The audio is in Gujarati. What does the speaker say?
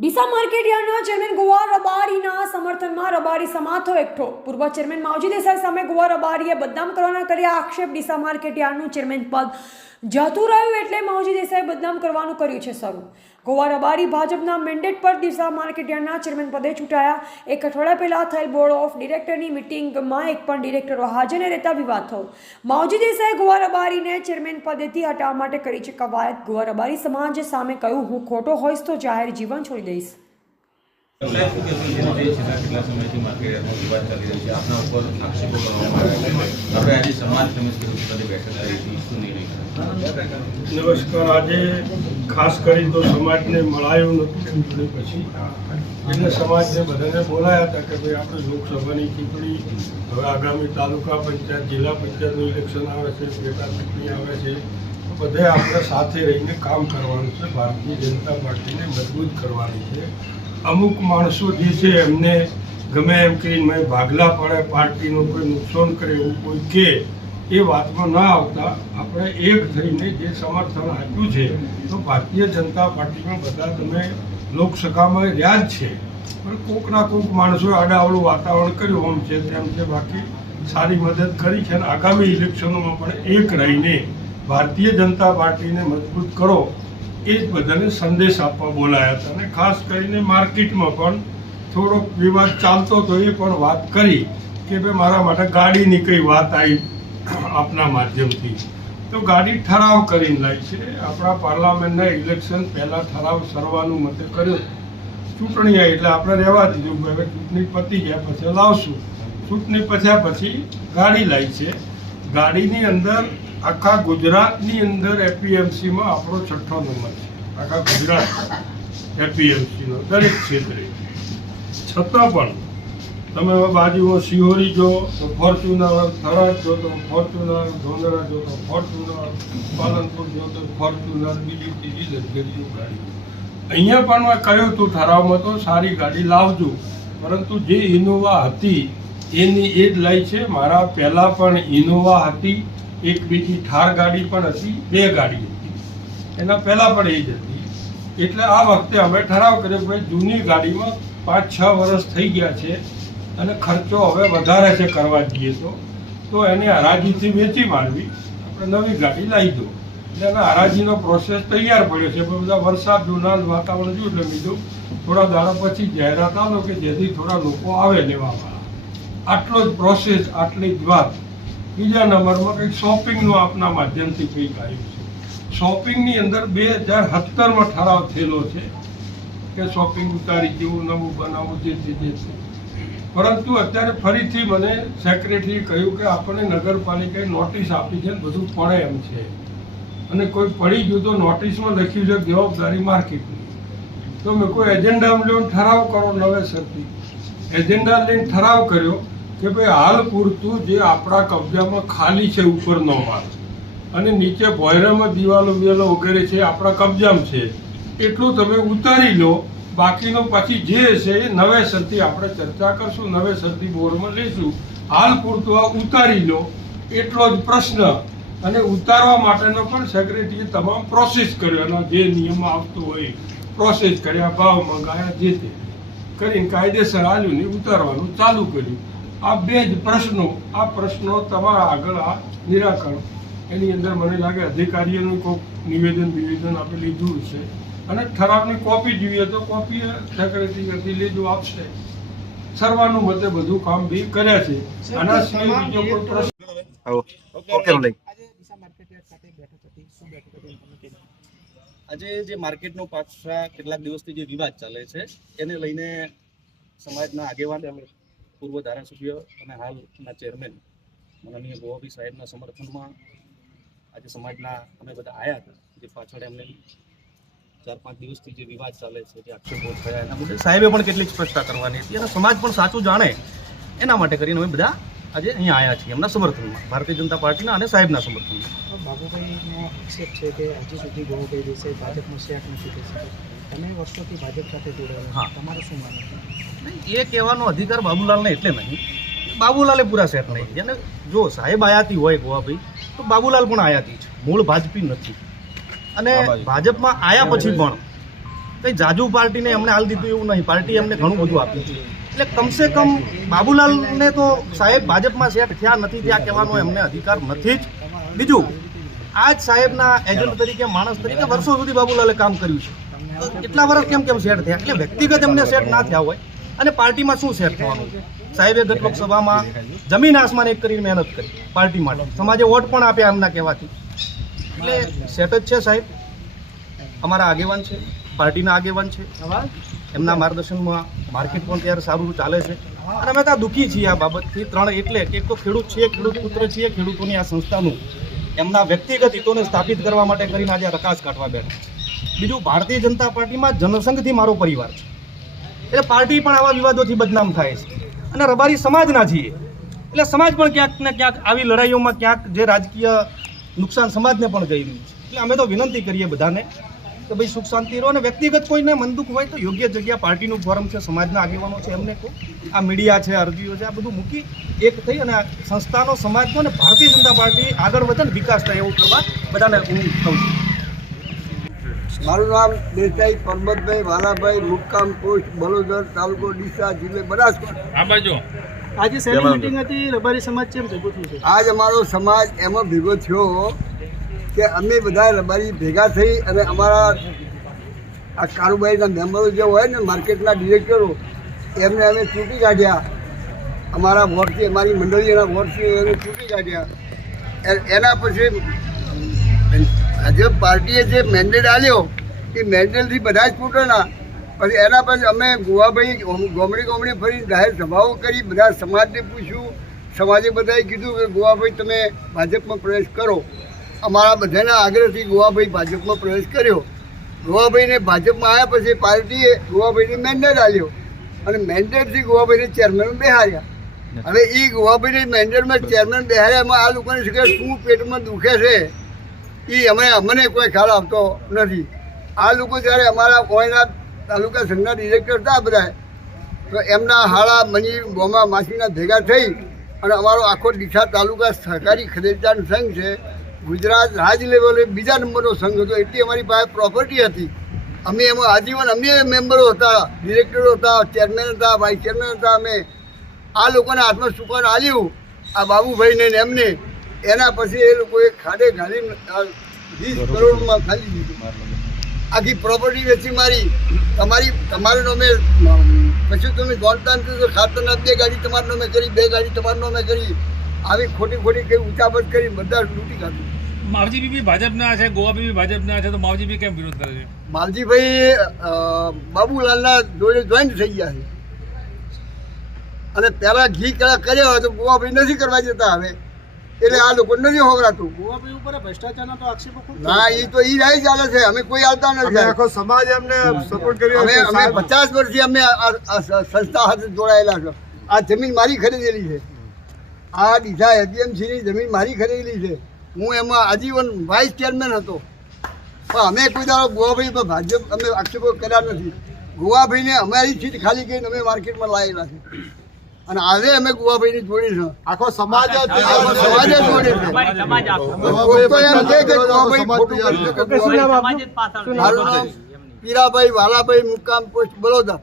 ડીસા માર્કેટ યાર્ડના ચેરમેન ગોવા રબારીના સમર્થનમાં રબારી સમાથો એકઠો. પૂર્વ ચેરમેન માવજી દેસાઈ સામે ગોવા રબારીએ બદનામ કરવાના કર્યા આક્ષેપ. ડીસા માર્કેટ યાર્ડનું ચેરમેન પદ જતું રહ્યું એટલે માવજી દેસાઈ બદનામ કરવાનું કર્યું છે શરૂ. ગોવા રબારી ભાજપના મેન્ડેટ પર દિવસા માર્કેટ યાર્ડના ચેરમેન પદે ચૂંટાયા. એક અઠવાડિયા પહેલાં થયેલ બોર્ડ ઓફ ડિરેક્ટરની મિટિંગમાં એક પણ ડિરેક્ટરો હાજર રહેતા વિવાદ થયો. માવજી દેસાઈ ગોવા રબારીને ચેરમેન પદેથી હટાવવા માટે કરી છે કવાયત. ગોવા રબારી સમાજ સામે કહ્યું, હું ખોટો હોઈશ તો જાહેર જીવન છોડી દઈશ. નમસ્કાર. આજે ખાસ કરી તો સમાજને મળાયું નથી પછી. એટલે સમાજને બધાને બોલાયા હતા કે ભાઈ આપણે લોકસભાની ચૂંટણી, હવે આગામી તાલુકા પંચાયત, જિલ્લા પંચાયતનું ઇલેક્શન આવે છે, પેટા ચૂંટણી આવે છે બધે આપણે સાથે રહીને કામ કરવાનું છે. ભારતીય જનતા પાર્ટીને મજબૂત કરવાની છે. અમુક માણસો જે છે એમને ગમે એમ કરીને ભાગલા પડે, પાર્ટીનું કોઈ નુકસાન કરે એવું કોઈ કે, એ વાતમાં ના આવતા. આપણે એક થઈને જે સમર્થન આપ્યું છે, તો ભારતીય જનતા પાર્ટીમાં બધા તમે લોકસભામાં રહ્યા જ છે. પણ કોકના કોક માણસોએ આડાવડું વાતાવરણ કર્યું આમ છે, તેમ છે, બાકી સારી મદદ કરી છે અને આગામી ઇલેક્શનોમાં પણ એક રહીને ભારતીય જનતા પાર્ટીને મજબૂત કરો. એ જ બધાને સંદેશ આપવા બોલાયા હતા. અને ખાસ કરીને માર્કેટમાં પણ થોડોક વિવાદ ચાલતો હતો, એ પણ વાત કરી કે ભાઈ મારા માટે ગાડીની કઈ વાત આવી આપના માધ્યમથી. તો ગાડી ઠરાવ કરીને લાવી છે. આપણા પાર્લામેન્ટના ઇલેક્શન પહેલાં ઠરાવ સરવાનું મતે કર્યો. ચૂંટણી આવી એટલે આપણે રહેવા દીધું હવે ચૂંટણી પતી ગયા, પછી લાવશું. ચૂંટણી પત્યા પછી ગાડી લાવી છે. ગાડીની અંદર આખા ગુજરાતની અંદર એપીએમસીમાં આપણો છઠ્ઠો નંબર છે. આખા ગુજરાત એપીએમસીનો દરેક ક્ષેત્રે. છતાં પણ તમે બાજુઓ સિહોરી જો, તો ફોર્ચ્યુનર થરાદ જો, તો ફોર્ચ્યુનર, ધોંધરા જો, તો ફોર્ચ્યુનર, પાલનપુર જો, તો ફોર્ચ્યુનર, બીજી ત્રીજી લક્ઝરીઓ ગાડી. અહીંયા પણ મેં કહ્યું હતું ઠરાવમાં તો સારી ગાડી લાવજો, પરંતુ જે ઇનોવા હતી, એની એ જ લઈ છે. મારા પહેલાં પણ ઇનોવા હતી. એક બીજી ઠાર ગાડી પણ હતી, બે ગાડી હતી. એના પહેલાં પણ એ જ હતી. એટલે આ વખતે અમે ઠરાવ કર્યો કે જૂની ગાડીમાં પાંચ, છ વર્ષ થઈ ગયા છે અને ખર્ચો હવે વધારે છે કરવા જઈએ તો. તો એને હરાજીથી વેચી મારવી આપણે નવી ગાડી લાવી દો. એટલે એના હરાજીનો પ્રોસેસ તૈયાર પડ્યો છે. પણ બધા વરસાદનું ના વાતાવરણ જોયું એટલે બીજું થોડા દાડા પછી જાહેરાત આવો કે જેથી થોડા લોકો આવે લેવામાં. આટલો જ પ્રોસેસ આટલી જ વાત. બીજા નંબરમાં કંઈક શોપિંગનું આપના માધ્યમથી કંઈક આવ્યું છે. શોપિંગની અંદર બે હજાર સત્તરમાં ઠરાવ થયેલો છે કે શોપિંગ ઉતારી જેવું નવું બનાવવું જે જે છે. પરંતુ અત્યારે ફરીથી મને સેક્રેટરીએ કહ્યું કે આપણને નગરપાલિકાએ નોટિસ આપી છે બધું પડે એમ છે. અને કોઈ પડી ગયું તો નોટિસમાં લખ્યું છે જવાબદારી માર્કેટની. તો મેં કોઈ એજન્ડા લઈને ઠરાવ કરો નવેસરથી એજન્ડા લઈને ઠરાવ કર્યો. કે ભાઈ હાલ પૂરતું જે આપણા કબજામાં ખાલી છે ઉપરનો માલ. અને નીચે ભોયરામાં દિવાલો બિવાલો વગેરે છે, આપણા કબજામાં છે. એટલું તમે ઉતારી લો, બાકીનો પછી જે છે એ નવેસરથી આપણે ચર્ચા કરશું નવેસરથી બોરમાં લઈશું. હાલ પૂરતું આ ઉતારી લો, એટલો જ પ્રશ્ન. અને ઉતારવા માટેનો પણ સેક્રેટરીએ તમામ પ્રોસેસ કર્યો, એનો જે નિયમ આવતો હોય પ્રોસેસ કર્યા, ભાવ મંગાયા, જે તે. કરીને કાયદેસર આલ્યું ને ઉતારવાનું ચાલુ કર્યું. આ બે જ પ્રશ્નો આ પ્રશ્નો તમારા આગળ આ નિરાકરણ. એની અંદર મને લાગે અધિકારીઓનું કોઈક નિવેદન નિવેદન આપણે લીધું છે અને ઠરાવની કોપી જોઈએ તો કોપી સેક્રેટરી લીધું આપશે. સર્વાનું મતે બધું કામ બી કર્યા છે. આના સિવાય બીજો કોઈ પ્રશ્ન ઓકે આજે જે માર્કેટનો પાછા કેટલાક દિવસથી જે વિવાદ ચાલે છે એને લઈને સમાજના આગેવાન પૂર્વ ધારાસભ્ય અને હાલના ચેરમેન માનનીય ગોવાભી સાહેબના સમર્થનમાં આજે સમાજના અમે બધા આવ્યા હતા. જે પાછળ એમને ચાર પાંચ દિવસથી જે વિવાદ ચાલે છે, જે આક્ષેપો થયા એના મુદ્દે સાહેબે પણ કેટલીક સ્પષ્ટતા કરવાની હતી અને સમાજ પણ સાચું જાણે એના માટે કરીને અમે બધા આજે અહીંયા આવ્યા છીએ એમના સમર્થનમાં, ભારતીય જનતા પાર્ટીના અને સાહેબના સમર્થનમાં. બાબુભાઈનો આક્ષેપ છે કે હજી સુધી ગોવાભાઈ દેસાઈ ભાજપનો શેખ નથી તમે વર્ષોથી ભાજપ સાથે જોડાયેલા હા. છો. શું માનવું એ કહેવાનો અધિકાર બાબુલાલને એટલે નહીં. બાબુલાલે પૂરા સેટ નહીં. જેને જો સાહેબ આયાતી હોય ગોવાભાઈ તો બાબુલાલ પણ આયાતી છે. મૂળ ભાજપી નથી. અને ભાજપમાં આયા પછી પણ કંઈ જાજુ પાર્ટીને એમને હાલ દીધું એવું નહીં. પાર્ટી એમને ઘણું બધું આપ્યું છે. એટલે કમસે કમ બાબુલાલને તો સાહેબ ભાજપમાં સેટ થયા નથી ત્યાં કહેવાનો એમને અધિકાર નથી જ. બીજું આ જ સાહેબના એજન્ટ તરીકે માણસ તરીકે વર્ષો સુધી બાબુલાલે કામ કર્યું છે. એટલા વર્ષ કેમ કેમ સેટ થયા? એટલે વ્યક્તિગત એમને સેટ ના થયા હોય. અને પાર્ટીમાં શું સેટ થવાનું? સાહેબે ગત લોકસભામાં જમીન આસમાન એક કરીને મહેનત કરી, પાર્ટી માટે. સમાજે વોટ પણ આપ્યા એમના કહેવાથી. એટલે સેટ જ છે સાહેબ. અમારા આગેવાન છે, પાર્ટીના આગેવાન છે. એમના માર્ગદર્શનમાં માર્કેટ પણ ત્યારે સારું ચાલે છે. અને અમે ત્યાં દુઃખી છીએ આ બાબતથી. ત્રણ એટલે કે તો ખેડૂત છીએ ખેડૂત પુત્ર છીએ ખેડૂતોની આ સંસ્થાનું એમના વ્યક્તિગત હિતોને સ્થાપિત કરવા માટે કરીને આજે રકાશ કાઢવા બેઠા બીજું ભારતીય જનતા પાર્ટીમાં જનસંઘથી મારો પરિવાર છે. એટલે પાર્ટી પણ આવા વિવાદોથી બદનામ થાય છે. અને રબારી સમાજના છીએ. એટલે સમાજ પણ ક્યાંક ને ક્યાંક આવી લડાઈઓમાં ક્યાંક જે રાજકીય નુકસાન સમાજને પણ જઈ રહ્યું છે. એટલે અમે તો વિનંતી કરીએ બધાને કે ભાઈ સુખ શાંતિ રહો અને વ્યક્તિગત કોઈને મન દુઃખ હોય તો યોગ્ય જગ્યા પાર્ટીનું ફોરમ છે, સમાજના આગેવાનો છે, એમને કહો. આ મીડિયા છે અરજીઓ છે, આ બધું મૂકી એક થઈ અને સંસ્થાનો, સમાજનો અને ભારતીય જનતા પાર્ટી આગળ વધે ને વિકાસ થાય એવું કરવા બધાને હું કહું છું. મારું નામ દેસાઈ પરમતભાઈ વાલાભાઈ મુક્કામ પોસ્ટ બલોદર તાલુકો ડીસા જિલ્લે બનાસકાંઠા. આજે શેની મિટિંગ હતી રબારી સમાજ કેમ ભેગું થયું છે? આજ અમારો સમાજ એમાં ભેગો થયો કે અમે બધા રબારી ભેગા થઈ અને અમારા આ કારોબારીના મેમ્બરો જે હોય ને માર્કેટના ડિરેક્ટરો એમને અમે ચૂંટી કાઢ્યા. અમારા વોર્ડથી અમારી મંડળીના વોર્ડથી એમને ચૂંટી કાઢ્યા. એ- એના પછી આજે પાર્ટીએ જે મેન્ડેટ આલ્યો એ મેન્ડેટથી બધા જ ફૂટેલા પછી એના પછી અમે ગોવાભાઈ ગોમડી ગોમડી ફરી જાહેર સભાઓ કરી બધા સમાજને પૂછ્યું. સમાજે બધાએ કીધું કે ગોવાભાઈ તમે ભાજપમાં પ્રવેશ કરો. અમારા બધાના આગ્રહથી ગોવાભાઈ ભાજપમાં પ્રવેશ કર્યો. ગોવાભાઈને ભાજપમાં આવ્યા પછી પાર્ટીએ ગોવાભાઈને મેન્ડેટ આલ્યો અને મેન્ડેટથી ગોવાભાઈને ચેરમેન બેહાર્યા હવે એ ગોવાભાઈને મેન્ડેટમાં ચેરમેન બેહાર્યામાં આ લોકોને શું કે શું પેટમાં દુખે છે? એ અમે અમને કોઈ ખ્યાલ આવતો નથી. આ લોકો જ્યારે અમારા કોઈના તાલુકા સંઘના ડિરેક્ટર હતા બધા, તો એમના હાળા મની બોમા માસીના ભેગા થઈ અને અમારો આખો ડીસા તાલુકા સહકારી ખરીદદાર સંઘ છે, ગુજરાત રાજ લેવલે બીજા નંબરનો સંઘ હતો, એટલી અમારી પાસે પ્રોપર્ટી હતી. અમે એમાં આજીવન અમે મેમ્બરો હતા ડિરેક્ટરો હતા ચેરમેન હતા વાઇસ ચેરમેન હતા, અમે આ લોકોના હાથમાં આવ્યું આ બાબુભાઈને એમને એના પછી એ લોકોએ ખાડે ઘાલી વીસ કરોડમાં ખાલી દીધું. આખી પ્રોપર્ટી વેચી મારી. તમારી તમારે નામે પછી તમે ગણતા તો ખાતરના બે ગાડી તમારા નામે કરી બે ગાડી તમારા નામે કરી. આવી ખોટી ખોટી કઈ ઉચાપત કરી બધા લૂંટી ખાધું. માવજી બીબી ભાજપના છે ગોવા બીબી ભાજપના છે તો માવજી બી કેમ વિરોધ કરે છે? માલજીભાઈ બાબુલાલના જોડે જોઈન્ટ થઈ ગયા છે. અને પહેલા ઘી કળા કર્યા હોય તો ગોવાભાઈ નથી કરવા જતા હવે. એટલે આ લોકો નથી હોવરાતું ના એ તો ઈ રાય ચાલે છે. અમે કોઈ આવતા નથી. આખો સમાજ અમને સપોર્ટ કર્યો અમે અમે. પચાસ વર્ષથી અમે સંસ્થા સાથે જોડાયેલા છે. આ જમીન મારી ખરીદેલી છે. આ ડીસા એપીએમસીની જમીન મારી ખરીદેલી છે. હું એમાં આજીવન વાઇસ ચેરમેન હતો. પણ અમે કોઈ દાડો ગોવાભાઈ પર ભાજપ અમે આક્ષેપો કર્યા નથી. ગોવાભાઈને અમારી સીટ ખાલી કરીને અમે માર્કેટમાં લાવેલા છે. અને આજે અમે ગોવાભાઈની જોડી છે. આખો સમાજ સમાજ જોડે છે. મારું પીરાભાઈ વાલાભાઈ મુકામ પોસ્ટ બરોડા.